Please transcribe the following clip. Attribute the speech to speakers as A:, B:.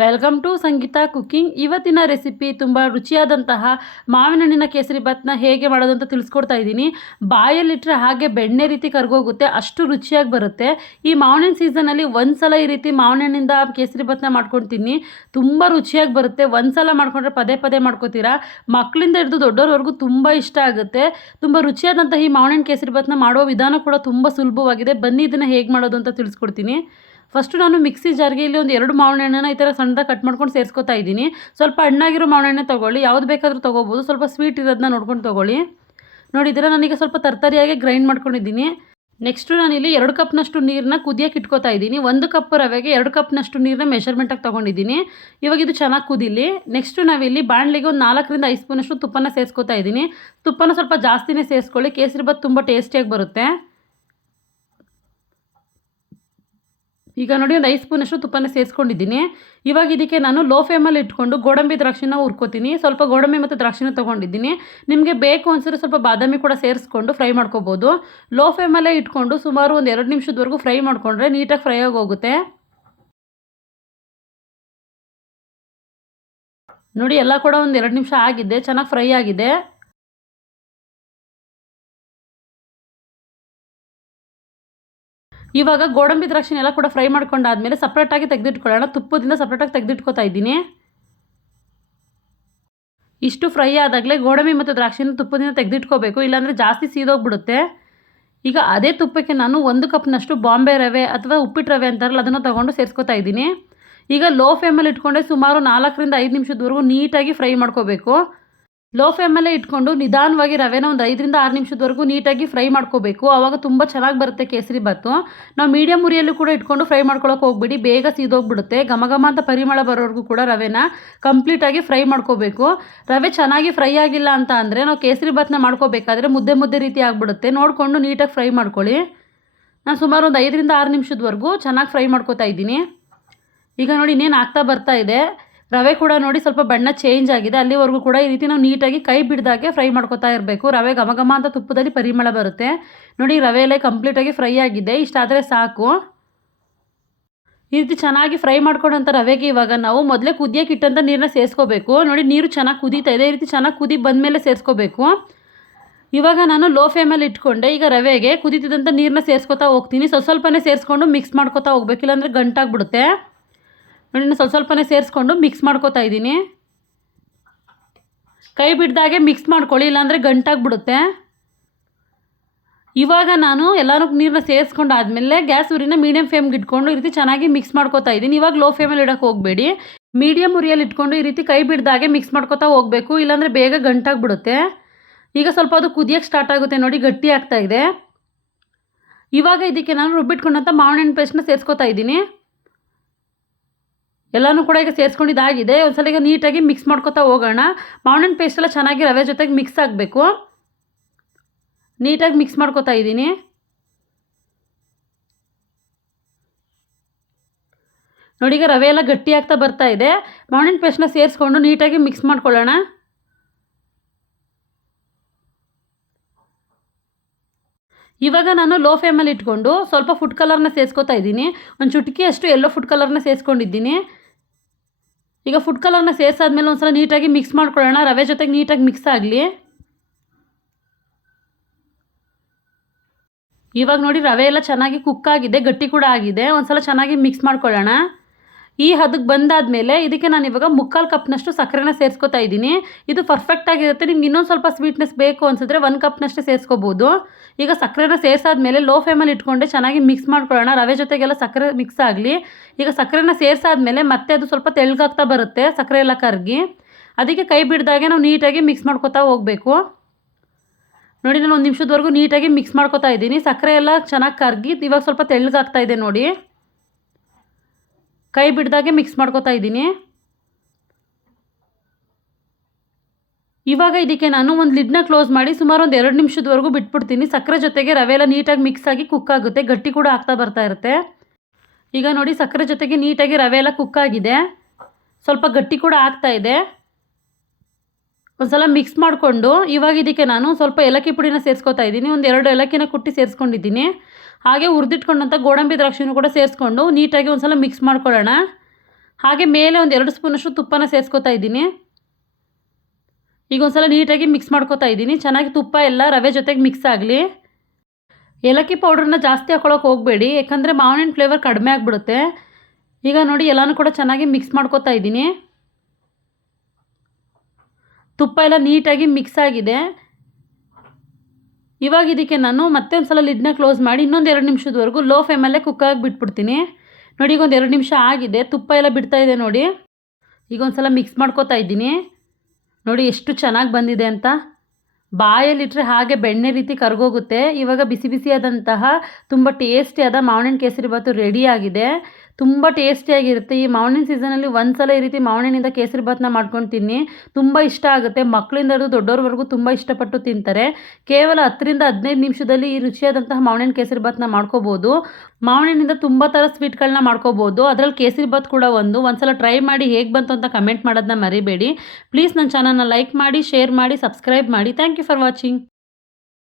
A: Welcome to Sangeetha cooking ಇವತ್ತಿನ recipe ತುಂಬ ರುಚಿಯಾದಂತಹ ಮಾವಿನ ಹಣ್ಣಿನ ಕೇಸರಿ ಭಾತ್ನ ಹೇಗೆ ಮಾಡೋದು ಅಂತ ತಿಳಿಸ್ಕೊಡ್ತಾ ಇದ್ದೀನಿ. ಬಾಯಲ್ಲಿಟ್ಟರೆ ಹಾಗೆ ಬೆಣ್ಣೆ ರೀತಿ ಕರ್ಗೋಗುತ್ತೆ, ಅಷ್ಟು ರುಚಿಯಾಗಿ ಬರುತ್ತೆ. ಈ ಮಾವಿನ ಸೀಸನಲ್ಲಿ ಒಂದು ಸಲ ಈ ರೀತಿ ಮಾವಿನ ಹಣ್ಣಿಂದ ಕೇಸರಿ ಭಾತ್ನ ಮಾಡ್ಕೊತೀನಿ ತುಂಬ ರುಚಿಯಾಗಿ ಬರುತ್ತೆ. ಒಂದು ಸಲ ಮಾಡ್ಕೊಂಡ್ರೆ ಪದೇ ಪದೇ ಮಾಡ್ಕೋತೀರಾ? ಮಕ್ಕಳಿಂದ ಹಿಡಿದು ದೊಡ್ಡವ್ರವರೆಗೂ ತುಂಬ ಇಷ್ಟ ಆಗುತ್ತೆ. ತುಂಬ ರುಚಿಯಾದಂತಹ ಈ ಮಾವಿನ ಕೇಸರಿ ಭಾತ್ನ ಮಾಡೋ ವಿಧಾನ ಕೂಡ ತುಂಬ ಸುಲಭವಾಗಿದೆ. ಬನ್ನಿ ಇದನ್ನು ಹೇಗೆ ಮಾಡೋದು ಅಂತ ತಿಳಿಸ್ಕೊಡ್ತೀನಿ. ಫಸ್ಟು ನಾನು ಮಿಕ್ಸಿ ಜಾರ್ಗೆ ಇಲ್ಲಿ ಒಂದು ಎರಡು ಮಾವಿನ ಹಣ್ಣನ್ನು ಈ ಥರ ಸಣ್ಣದಾಗಿ ಕಟ್ ಮಾಡ್ಕೊಂಡು ಸೇರಿಸ್ಕೊತಾ ಇದ್ದೀನಿ. ಸ್ವಲ್ಪ ಹಣ್ಣಾಗಿರೋ ಮಾವಿನ ತೊಗೊಳ್ಳಿ. ಯಾವ್ದು ಬೇಕಾದರೂ ತೊಗೋಬೋದು. ಸ್ವಲ್ಪ ಸ್ವೀಟ್ ಇರೋದನ್ನ ನೋಡ್ಕೊಂಡು ತೊಗೊಳ್ಳಿ. ನೋಡಿದರೆ ನಾನೀಗ ಸ್ವಲ್ಪ ತರ್ತರಿಯಾಗಿ ಗ್ರೈಂಡ್ ಮಾಡ್ಕೊಂಡಿದ್ದೀನಿ. ನೆಕ್ಸ್ಟು ನಾನಿಲ್ಲಿ ಎರಡು ಕಪ್ನಷ್ಟು ನೀರನ್ನ ಕುದಿಯೋಕೆ ಇಟ್ಕೋತಾ ಇದ್ದೀನಿ. ಒಂದು ಕಪ್ ರವೆಗೆ ಎರಡು ಕಪ್ನಷ್ಟು ನೀರನ್ನ ಮೆಷರ್ಮೆಂಟಾಗಿ ತೊಗೊಂಡಿದ್ದೀನಿ. ಇವಾಗ ಇದು ಚೆನ್ನಾಗಿ ಕುದಿಲಿ. ನೆಕ್ಸ್ಟು ನಾವಿಲ್ಲಿ ಬಾಣಲಿಗೆ ಒಂದು ನಾಲ್ಕರಿಂದ ಐದು ಸ್ಪೂನಷ್ಟು ತುಪ್ಪನ ಸೇರಿಸ್ಕೊತಾ ಇದ್ದೀನಿ. ತುಪ್ಪನ ಸ್ವಲ್ಪ ಜಾಸ್ತಿನೇ ಸೇರಿಸ್ಕೊಳ್ಳಿ. ಕೇಸರಿ ಭಾತ್ ತುಂಬ ಟೇಸ್ಟಿಯಾಗಿ ಬರುತ್ತೆ. ಈಗ ನೋಡಿ ಒಂದು ಐದು ಸ್ಪೂನಷ್ಟು ತುಪ್ಪನ ಸೇರಿಸ್ಕೊಂಡಿದ್ದೀನಿ ಇವಾಗ ಇದಕ್ಕೆ ನಾನು ಲೋ ಫ್ಲೇಮಲ್ಲಿ ಇಟ್ಕೊಂಡು ಗೋಡಂಬಿ ದ್ರಾಕ್ಷಿನ ಹುರ್ಕೋತೀನಿ. ಸ್ವಲ್ಪ ಗೋಡಂಬಿ ಮತ್ತು ದ್ರಾಕ್ಷಿನ ತೊಗೊಂಡಿದ್ದೀನಿ. ನಿಮಗೆ ಬೇಕು ಅನ್ಸಿದ್ರೆ ಸ್ವಲ್ಪ ಬಾದಾಮಿ ಕೂಡ ಸೇರಿಸ್ಕೊಂಡು ಫ್ರೈ ಮಾಡ್ಕೋಬೋದು. ಲೋ ಫ್ಲೇಮಲ್ಲೇ ಇಟ್ಕೊಂಡು ಸುಮಾರು ಒಂದು ಎರಡು ನಿಮಿಷದವರೆಗೂ ಫ್ರೈ ಮಾಡಿಕೊಂಡ್ರೆ ನೀಟಾಗಿ ಫ್ರೈ ಆಗಿ ಹೋಗುತ್ತೆ ನೋಡಿ, ಎಲ್ಲ ಕೂಡ ಒಂದು ಎರಡು ನಿಮಿಷ ಆಗಿದೆ. ಚೆನ್ನಾಗಿ ಫ್ರೈ ಆಗಿದೆ. ಇವಾಗ ಗೋಡಂಬಿ ದ್ರಾಕ್ಷಿನೆಲ್ಲ ಕೂಡ ಫ್ರೈ ಮಾಡ್ಕೊಂಡಾದ್ಮೇಲೆ ಸಪ್ರೇಟಾಗಿ ತೆಗೆದಿಟ್ಕೊಳ್ಳೋಣ. ತುಪ್ಪದಿಂದ ಸಪ್ರೇಟಾಗಿ ತೆಗೆದಿಟ್ಕೋತಾ ಇದ್ದೀನಿ. ಇಷ್ಟು ಫ್ರೈ ಆದಾಗಲೇ ಗೋಡಂಬಿ ಮತ್ತು ದ್ರಾಕ್ಷಿನ ತುಪ್ಪದಿಂದ ತೆಗೆದಿಟ್ಕೋಬೇಕು. ಇಲ್ಲಾಂದರೆ ಜಾಸ್ತಿ ಸೀದೋಗ್ಬಿಡುತ್ತೆ. ಈಗ ಅದೇ ತುಪ್ಪಕ್ಕೆ ನಾನು ಒಂದು ಕಪ್ನಷ್ಟು ಬಾಂಬೆ ರವೆ ಅಥವಾ ಉಪ್ಪಿಟ್ಟು ರವೆ ಅಂತಾರಲ್ಲ, ಅದನ್ನು ತೊಗೊಂಡು ಸೇರಿಸ್ಕೊತಾ ಇದ್ದೀನಿ. ಈಗ ಲೋ ಫ್ಲೇಮಲ್ಲಿ ಇಟ್ಕೊಂಡೆ ಸುಮಾರು ನಾಲ್ಕರಿಂದ ಐದು ನಿಮಿಷದವರೆಗೂ ನೀಟಾಗಿ ಫ್ರೈ ಮಾಡ್ಕೋಬೇಕು. ಲೋ ಫ್ಲೇಮಲ್ಲೇ ಇಟ್ಕೊಂಡು ನಿಧಾನವಾಗಿ ರವೆನ ಒಂದು ಐದರಿಂದ ಆರು ನಿಮಿಷದವರೆಗೂ ನೀಟಾಗಿ ಫ್ರೈ ಮಾಡ್ಕೋಬೇಕು. ಆವಾಗ ತುಂಬ ಚೆನ್ನಾಗಿ ಬರುತ್ತೆ ಕೇಸರಿ ಭಾತು. ನಾವು ಮೀಡಿಯಮ್ ಉರಿಯಲ್ಲೂ ಕೂಡ ಇಟ್ಕೊಂಡು ಫ್ರೈ ಮಾಡ್ಕೊಳಕ್ಕೆ ಹೋಗ್ಬಿಡಿ. ಬೇಗ ಸೀದೋಗ್ಬಿಡುತ್ತೆ. ಘಮಘಮ ಘಮ ಅಂತ ಪರಿಮಳ ಬರೋವರೆಗೂ ಕೂಡ ರವೆನ ಕಂಪ್ಲೀಟಾಗಿ ಫ್ರೈ ಮಾಡ್ಕೋಬೇಕು. ರವೆ ಚೆನ್ನಾಗಿ ಫ್ರೈ ಆಗಿಲ್ಲ ಅಂತ ಅಂದರೆ ನಾವು ಕೇಸರಿ ಬಾತ್ನ ಮಾಡ್ಕೋಬೇಕಾದ್ರೆ ಮುದ್ದೆ ಮುದ್ದೆ ರೀತಿ ಆಗಿಬಿಡುತ್ತೆ. ನೋಡಿಕೊಂಡು ನೀಟಾಗಿ ಫ್ರೈ ಮಾಡ್ಕೊಳ್ಳಿ. ನಾನು ಸುಮಾರು ಒಂದು ಐದರಿಂದ ಆರು ನಿಮಿಷದವರೆಗೂ ಚೆನ್ನಾಗಿ ಫ್ರೈ ಮಾಡ್ಕೋತಾ ಇದ್ದೀನಿ. ಈಗ ನೋಡಿ ಇನ್ನೇನು ಆಗ್ತಾ ಬರ್ತಾ ಇದೆ. ರವೆ ಕೂಡ ನೋಡಿ ಸ್ವಲ್ಪ ಬಣ್ಣ ಚೇಂಜ್ ಆಗಿದೆ. ಅಲ್ಲಿವರೆಗೂ ಕೂಡ ಈ ರೀತಿ ನಾವು ನೀಟಾಗಿ ಕೈ ಬಿಡ್ದಾಗೆ ಫ್ರೈ ಮಾಡ್ಕೊತಾ ಇರಬೇಕು. ರವೆ ಘಮ ಅಂತ ತುಪ್ಪದಲ್ಲಿ ಪರಿಮಳ ಬರುತ್ತೆ. ನೋಡಿ ರವೆಯಲ್ಲೇ ಕಂಪ್ಲೀಟಾಗಿ ಫ್ರೈ ಆಗಿದೆ. ಇಷ್ಟಾದರೆ ಸಾಕು. ಈ ರೀತಿ ಚೆನ್ನಾಗಿ ಫ್ರೈ ಮಾಡ್ಕೊಂಡಂಥ ರವೆಗೆ ಇವಾಗ ನಾವು ಮೊದಲೇ ಕುದಿಯೋಕೆ ಇಟ್ಟಂಥ ನೀರನ್ನ ಸೇರಿಸ್ಕೋಬೇಕು. ನೋಡಿ ನೀರು ಚೆನ್ನಾಗಿ ಕುದೀತಾ ಇದೆ. ಈ ರೀತಿ ಚೆನ್ನಾಗಿ ಕುದಿ ಬಂದಮೇಲೆ ಸೇರಿಸ್ಕೋಬೇಕು. ಇವಾಗ ನಾನು ಲೋ ಫ್ಲೇಮಲ್ಲಿ ಇಟ್ಕೊಂಡೆ. ಈಗ ರವೆಗೆ ಕುದೀತಿದ್ದಂಥ ನೀರನ್ನ ಸೇರಿಸ್ಕೊತಾ ಹೋಗ್ತೀನಿ. ಸ್ವಲ್ಪ ಸ್ವಲ್ಪನೇ ಸೇರಿಸ್ಕೊಂಡು ಮಿಕ್ಸ್ ಮಾಡ್ಕೊತಾ ಹೋಗ್ಬೇಕು. ಇಲ್ಲಾಂದರೆ ಗಂಟಾಗ್ಬಿಡುತ್ತೆ. ನೋಡಿ, ಸ್ವಲ್ಪ ಸ್ವಲ್ಪನೇ ಸೇರಿಸ್ಕೊಂಡು ಮಿಕ್ಸ್ ಮಾಡ್ಕೋತಾ ಇದ್ದೀನಿ. ಕೈ ಬಿಡ್ದಾಗೆ ಮಿಕ್ಸ್ ಮಾಡ್ಕೊಳ್ಳಿ, ಇಲ್ಲಾಂದರೆ ಗಂಟಾಗ್ಬಿಡುತ್ತೆ. ಇವಾಗ ನಾನು ಎಲ್ಲನೂ ನೀರನ್ನ ಸೇರಿಸ್ಕೊಂಡು ಆದಮೇಲೆ ಗ್ಯಾಸ್ ಉರಿನ ಮೀಡಿಯಮ್ ಫ್ಲೇಮ್ಗೆ ಇಟ್ಕೊಂಡು ಈ ರೀತಿ ಚೆನ್ನಾಗಿ ಮಿಕ್ಸ್ ಮಾಡ್ಕೋತಾ ಇದ್ದೀನಿ. ಇವಾಗ ಲೋ ಫ್ಲೇಮಲ್ಲಿ ಇಡೋಕ್ಕೆ ಹೋಗಬೇಡಿ. ಮೀಡಿಯಮ್ ಉರಿಯಲ್ಲಿ ಇಟ್ಕೊಂಡು ಈ ರೀತಿ ಕೈ ಬಿಡ್ದಾಗೆ ಮಿಕ್ಸ್ ಮಾಡ್ಕೋತಾ ಹೋಗಬೇಕು, ಇಲ್ಲಾಂದರೆ ಬೇಗ ಗಂಟಾಗ್ಬಿಡುತ್ತೆ. ಈಗ ಸ್ವಲ್ಪ ಅದು ಕುದಿಯೋಕ್ಕೆ ಸ್ಟಾರ್ಟ್ ಆಗುತ್ತೆ ನೋಡಿ, ಗಟ್ಟಿ ಆಗ್ತಾ ಇದೆ. ಇವಾಗ ಇದಕ್ಕೆ ನಾನು ರುಬ್ಬಿಟ್ಕೊಂಡಂಥ ಮಾವಿನ ಹಣ್ಣು ಪೇಸ್ಟ್ನ ಸೇರಿಸ್ಕೋತಾ ಇದ್ದೀನಿ. ಎಲ್ಲನೂ ಕೂಡ ಈಗ ಸೇರಿಸ್ಕೊಂಡಿದ್ದಾಗಿದೆ ಒಂದ್ಸಲ ಈಗ ನೀಟಾಗಿ ಮಿಕ್ಸ್ ಮಾಡ್ಕೊತಾ ಹೋಗೋಣ. ಮಾವಿನ ಪೇಸ್ಟ್ ಎಲ್ಲ ಚೆನ್ನಾಗಿ ರವೆ ಜೊತೆಗೆ ಮಿಕ್ಸ್ ಆಗಬೇಕು. ನೀಟಾಗಿ ಮಿಕ್ಸ್ ಮಾಡ್ಕೊತಾ ಇದ್ದೀನಿ. ನೋಡಿ ಈಗ ರವೆ ಎಲ್ಲ ಗಟ್ಟಿ ಆಗ್ತಾ ಬರ್ತಾ ಇದೆ. ಮಾವಿನ ಪೇಸ್ಟ್ನ ಸೇರಿಸ್ಕೊಂಡು ನೀಟಾಗಿ ಮಿಕ್ಸ್ ಮಾಡ್ಕೊಳ್ಳೋಣ. ಇವಾಗ ನಾನು ಲೋ ಫ್ಲೇಮಲ್ಲಿ ಇಟ್ಕೊಂಡು ಸ್ವಲ್ಪ ಫುಡ್ ಕಲರ್ನ ಸೇರಿಸ್ಕೊತಾ ಇದ್ದೀನಿ. ಒಂದು ಚುಟ್ಕಿಯಷ್ಟು ಎಲ್ಲೋ ಫುಡ್ ಕಲರ್ನ ಸೇರಿಸ್ಕೊಂಡಿದ್ದೀನಿ. ಈಗ ಫುಡ್ ಕಲರ್ನ ಸೇರಿಸಾದ್ಮೇಲೆ ಒಂದ್ಸಲ ನೀಟಾಗಿ ಮಿಕ್ಸ್ ಮಾಡ್ಕೊಳ್ಳೋಣ. ರವೆ ಜೊತೆಗೆ ನೀಟಾಗಿ ಮಿಕ್ಸ್ ಆಗಲಿ. ಇವಾಗ ನೋಡಿ ರವೆ ಎಲ್ಲ ಚೆನ್ನಾಗಿ ಕುಕ್ ಆಗಿದೆ, ಗಟ್ಟಿ ಕೂಡ ಆಗಿದೆ. ಒಂದ್ಸಲ ಚೆನ್ನಾಗಿ ಮಿಕ್ಸ್ ಮಾಡ್ಕೊಳ್ಳೋಣ. ಈ ಹದಕ್ಕೆ ಬಂದಾದಮೇಲೆ ಇದಕ್ಕೆ ನಾನು ಇವಾಗ ಮುಕ್ಕಾಲು ಕಪ್ನಷ್ಟು ಸಕ್ಕರೆನ ಸೇರಿಸ್ಕೊತಾ ಇದ್ದೀನಿ. ಇದು ಪರ್ಫೆಕ್ಟಾಗಿರುತ್ತೆ ನಿಮ್ಗೆ ಇನ್ನೊಂದು ಸ್ವಲ್ಪ ಸ್ವೀಟ್ನೆಸ್ ಬೇಕು ಅನ್ಸಿದ್ರೆ ಒಂದು ಕಪ್ನಷ್ಟೇ ಸೇರಿಸ್ಕೋಬೋದು. ಈಗ ಸಕ್ಕರೆನ ಸೇರಿಸಾದ್ಮೇಲೆ ಲೋ ಫ್ಲೇಮಲ್ಲಿ ಇಟ್ಕೊಂಡೆ ಚೆನ್ನಾಗಿ ಮಿಕ್ಸ್ ಮಾಡ್ಕೊಳ್ಳೋಣ. ರವೆ ಜೊತೆಗೆಲ್ಲ ಸಕ್ಕರೆ ಮಿಕ್ಸ್ ಆಗಲಿ. ಈಗ ಸಕ್ಕರೆನ ಸೇರಿಸಾದ್ಮೇಲೆ ಮತ್ತೆ ಅದು ಸ್ವಲ್ಪ ತೆಳ್ಳಗಾಗ್ತಾ ಬರುತ್ತೆ, ಸಕ್ಕರೆ ಎಲ್ಲ ಕರಗಿ. ಅದಕ್ಕೆ ಕೈ ಬಿಡ್ದಾಗೆ ನಾವು ನೀಟಾಗಿ ಮಿಕ್ಸ್ ಮಾಡ್ಕೊತಾ ಹೋಗಬೇಕು. ನೋಡಿ, ನಾನು ಒಂದು ನಿಮಿಷದವರೆಗೂ ನೀಟಾಗಿ ಮಿಕ್ಸ್ ಮಾಡ್ಕೊತಾ ಇದ್ದೀನಿ. ಸಕ್ಕರೆ ಎಲ್ಲ ಚೆನ್ನಾಗಿ ಕರಗಿ, ಇವಾಗ ಸ್ವಲ್ಪ ತೆಳ್ಳಗಾಗ್ತಾ ಇದೆ ನೋಡಿ. ಕೈ ಬಿಡ್ದಾಗೆ ಮಿಕ್ಸ್ ಮಾಡ್ಕೊತಾ ಇದ್ದೀನಿ. ಇವಾಗ ಇದಕ್ಕೆ ನಾನು ಒಂದು ಲಿಡ್ನ ಕ್ಲೋಸ್ ಮಾಡಿ ಸುಮಾರು ಒಂದು ಎರಡು ನಿಮಿಷದವರೆಗೂ ಬಿಟ್ಬಿಡ್ತೀನಿ. ಸಕ್ಕರೆ ಜೊತೆಗೆ ರವೆ ಎಲ್ಲ ನೀಟಾಗಿ ಮಿಕ್ಸ್ ಆಗಿ ಕುಕ್ ಆಗುತ್ತೆ. ಗಟ್ಟಿ ಕೂಡ ಆಗ್ತಾ ಬರ್ತಾ ಇರುತ್ತೆ. ಈಗ ನೋಡಿ ಸಕ್ಕರೆ ಜೊತೆಗೆ ನೀಟಾಗಿ ರವೆ ಎಲ್ಲ ಕುಕ್ ಆಗಿದೆ. ಸ್ವಲ್ಪ ಗಟ್ಟಿ ಕೂಡ ಆಗ್ತಾ ಇದೆ. ಒಂದ್ಸಲ ಮಿಕ್ಸ್ ಮಾಡಿಕೊಂಡು ಇವಾಗ ಇದಕ್ಕೆ ನಾನು ಸ್ವಲ್ಪ ಏಲಕ್ಕಿ ಪುಡಿನ ಸೇರಿಸ್ಕೊತಾ ಇದ್ದೀನಿ. ಒಂದು ಎರಡು ಏಲಕ್ಕಿನ ಕುಟ್ಟಿ ಸೇರಿಸ್ಕೊಂಡಿದ್ದೀನಿ. ಹಾಗೆ ಹುರಿದಿಟ್ಕೊಂಡಂಥ ಗೋಡಂಬಿ ದ್ರಾಕ್ಷಿನೂ ಕೂಡ ಸೇರಿಸ್ಕೊಂಡು ನೀಟಾಗಿ ಒಂದ್ಸಲ ಮಿಕ್ಸ್ ಮಾಡ್ಕೊಳ್ಳೋಣ. ಹಾಗೆ ಮೇಲೆ ಒಂದು ಎರಡು ಸ್ಪೂನಷ್ಟು ತುಪ್ಪನ ಸೇರಿಸ್ಕೊತಾ ಇದ್ದೀನಿ. ಈಗ ಒಂದ್ಸಲ ನೀಟಾಗಿ ಮಿಕ್ಸ್ ಮಾಡ್ಕೊತಾ ಇದ್ದೀನಿ. ಚೆನ್ನಾಗಿ ತುಪ್ಪ ಎಲ್ಲ ರವೆ ಜೊತೆಗೆ ಮಿಕ್ಸ್ ಆಗಲಿ. ಏಲಕ್ಕಿ ಪೌಡ್ರನ್ನ ಜಾಸ್ತಿ ಹಾಕೊಳ್ಳೋಕೆ ಹೋಗಬೇಡಿ. ಯಾಕಂದರೆ ಮಾವಿನ ಫ್ಲೇವರ್ ಕಡಿಮೆ ಆಗಿಬಿಡುತ್ತೆ. ಈಗ ನೋಡಿ ಎಲ್ಲನೂ ಕೂಡ ಚೆನ್ನಾಗಿ ಮಿಕ್ಸ್ ಮಾಡ್ಕೊತಾ ಇದ್ದೀನಿ. ತುಪ್ಪ ಎಲ್ಲ ನೀಟಾಗಿ ಮಿಕ್ಸ್ ಆಗಿದೆ. ಇವಾಗ ಇದಕ್ಕೆ ನಾನು ಮತ್ತೆ ಒಂದು ಸಲ ಲಿಡ್ನ ಕ್ಲೋಸ್ ಮಾಡಿ ಇನ್ನೊಂದು ಎರಡು ನಿಮಿಷದವರೆಗೂ ಲೋ ಫ್ಲೇಮಲ್ಲೇ ಕುಕ್ಕಾಗಿ ಬಿಟ್ಬಿಡ್ತೀನಿ. ನೋಡಿ ಈಗ ಒಂದು ಎರಡು ನಿಮಿಷ ಆಗಿದೆ, ತುಪ್ಪ ಎಲ್ಲ ಬಿಡ್ತಾ ಇದೆ ನೋಡಿ. ಈಗ ಒಂದು ಸಲ ಮಿಕ್ಸ್ ಮಾಡ್ಕೋತಾ ಇದ್ದೀನಿ. ನೋಡಿ ಎಷ್ಟು ಚೆನ್ನಾಗಿ ಬಂದಿದೆ ಅಂತ. ಬಾಯಲ್ಲಿಟ್ಟರೆ ಹಾಗೆ ಬೆಣ್ಣೆ ರೀತಿ ಕರ್ಗೋಗುತ್ತೆ. ಇವಾಗ ಬಿಸಿ ಬಿಸಿಯಾದಂತಹ ತುಂಬ ಟೇಸ್ಟಿಯಾದ ಮಾವಿನ ಕೇಸರಿ ಬಾತು ರೆಡಿಯಾಗಿದೆ ತುಂಬ ಟೇಸ್ಟಿಯಾಗಿರುತ್ತೆ ಈ ಮಾವಿನ ಸೀಸನಲ್ಲಿ ಒಂದು ಸಲ ಈ ರೀತಿ ಮಾವಿನಿಂದ ಕೇಸರಿ ಭಾತ್ನ ಮಾಡ್ಕೊಂಡು ತಿನ್ನಿ ತುಂಬ ಇಷ್ಟ ಆಗುತ್ತೆ. ಮಕ್ಕಳಿಂದ ಹಿಡಿದು ದೊಡ್ಡವ್ರವರೆಗೂ ತುಂಬ ಇಷ್ಟಪಟ್ಟು ತಿಂತಾರೆ. ಕೇವಲ ಹತ್ತರಿಂದ ಹದಿನೈದು ನಿಮಿಷದಲ್ಲಿ ಈ ರುಚಿಯಾದಂತಹ ಮಾವಿನ ಕೇಸರಿ ಭಾತ್ನ ಮಾಡ್ಕೋಬೋದು. ಮಾವಿನಿಂದ ತುಂಬ ಥರ ಸ್ವೀಟ್ಗಳನ್ನ ಮಾಡ್ಕೋಬೋದು. ಅದರಲ್ಲಿ ಕೇಸರಿ ಭಾತ್ ಕೂಡ ಒಂದು. ಒಂದ್ಸಲ ಟ್ರೈ ಮಾಡಿ ಹೇಗೆ ಬಂತು ಅಂತ ಕಮೆಂಟ್ ಮಾಡೋದನ್ನ ಮರಿಬೇಡಿ. ಪ್ಲೀಸ್ ನನ್ನ ಚಾನಲ್ನ ಲೈಕ್ ಮಾಡಿ ಶೇರ್ ಮಾಡಿ ಸಬ್ಸ್ಕ್ರೈಬ್ ಮಾಡಿ. Thank you for watching